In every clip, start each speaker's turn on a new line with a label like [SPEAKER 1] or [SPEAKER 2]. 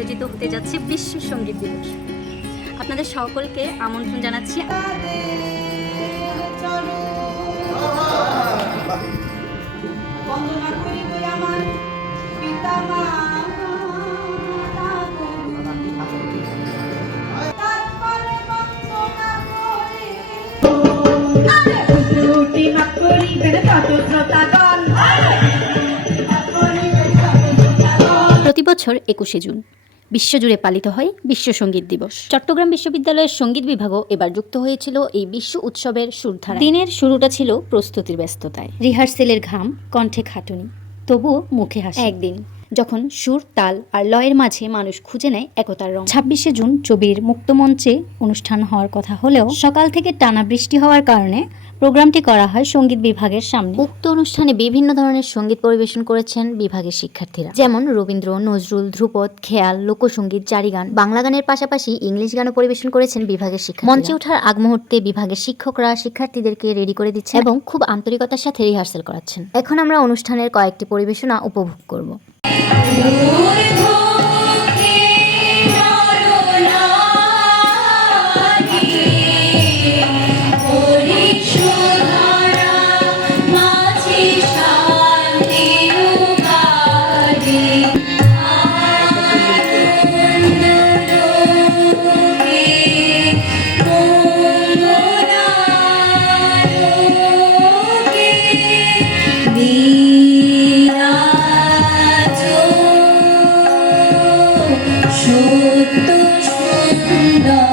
[SPEAKER 1] আয়োজিত হতে যাচ্ছে বিশ্ব সংগীত দিবস। আপনাদের সকলকে আমন্ত্রণ জানাচ্ছি।
[SPEAKER 2] প্রতি বছর একুশে জুন। বিশ্বজুড়ে পালিত হয় বিশ্ব সংগীত দিবস। চট্টগ্রাম বিশ্ববিদ্যালয়ের সংগীত বিভাগও এবার যুক্ত হয়েছিল এই বিশ্ব উৎসবের সুরধারা দিনের শুরুটা ছিল প্রস্তুতির ব্যস্ততায়। রিহার্সেলের ঘাম, কণ্ঠে খাটুনি, তবুও মুখে হাসি। একদিন যখন সুর তাল আর লয়ের মাঝে মানুষ খুঁজে নেয় একতার রং। ছাব্বিশে জুন ছবির মুক্তমঞ্চে অনুষ্ঠান হওয়ার কথা হলেও সকাল থেকে টানা বৃষ্টি হওয়ার কারণে প্রোগ্রামটি করা হয় সংগীত বিভাগের সামনে। উক্ত অনুষ্ঠানে বিভিন্ন ধরনের সংগীত পরিবেশন করেছেন বিভাগের শিক্ষার্থীরা। যেমন রবীন্দ্র নজরুল ধ্রুপদ খেয়াল লোকসঙ্গীত জারি গান বাংলা গানের পাশাপাশি ইংলিশ গানও পরিবেশন করেছেন বিভাগের শিক্ষা মঞ্চে ওঠার আগ মুহূর্তে বিভাগের শিক্ষকরা শিক্ষার্থীদেরকে রেডি করে দিচ্ছেন। এবং খুব আন্তরিকতার সাথে রিহার্সেল করাচ্ছেন। এখন আমরা অনুষ্ঠানের কয়েকটি পরিবেশনা উপভোগ করব। Aleluya.
[SPEAKER 1] সত্য সুন্দর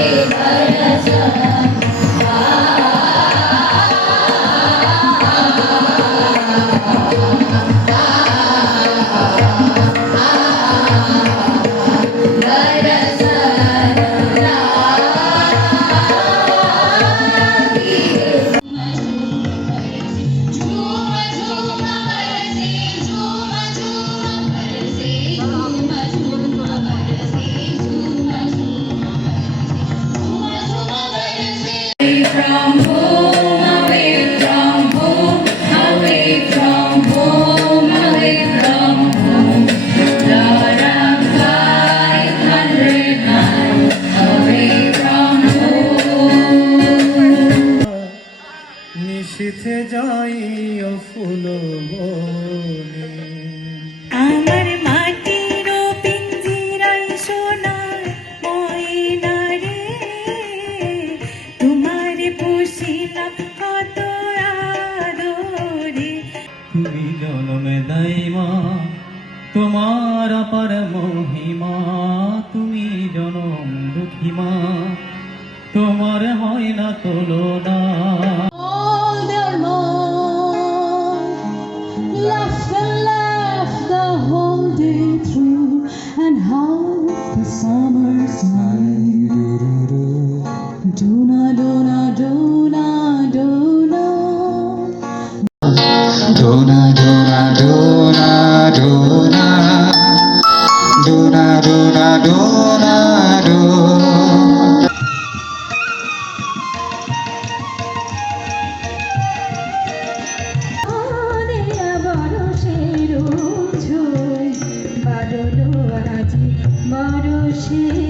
[SPEAKER 3] Hare Hare
[SPEAKER 4] আমার মাটির পিঞ্জিরাই সোনার ময়না রে। তোমার পুষিলাম কত আদরে।
[SPEAKER 3] তুমি জনমে দাইমা তোমার অপার মহিমা তুমি জনম দুঃখীমা তোমার হয় না তুলনা
[SPEAKER 1] Dona, dona, dona, dona.
[SPEAKER 5] Dona, dona, dona, dona.
[SPEAKER 1] আনিয়া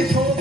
[SPEAKER 3] They told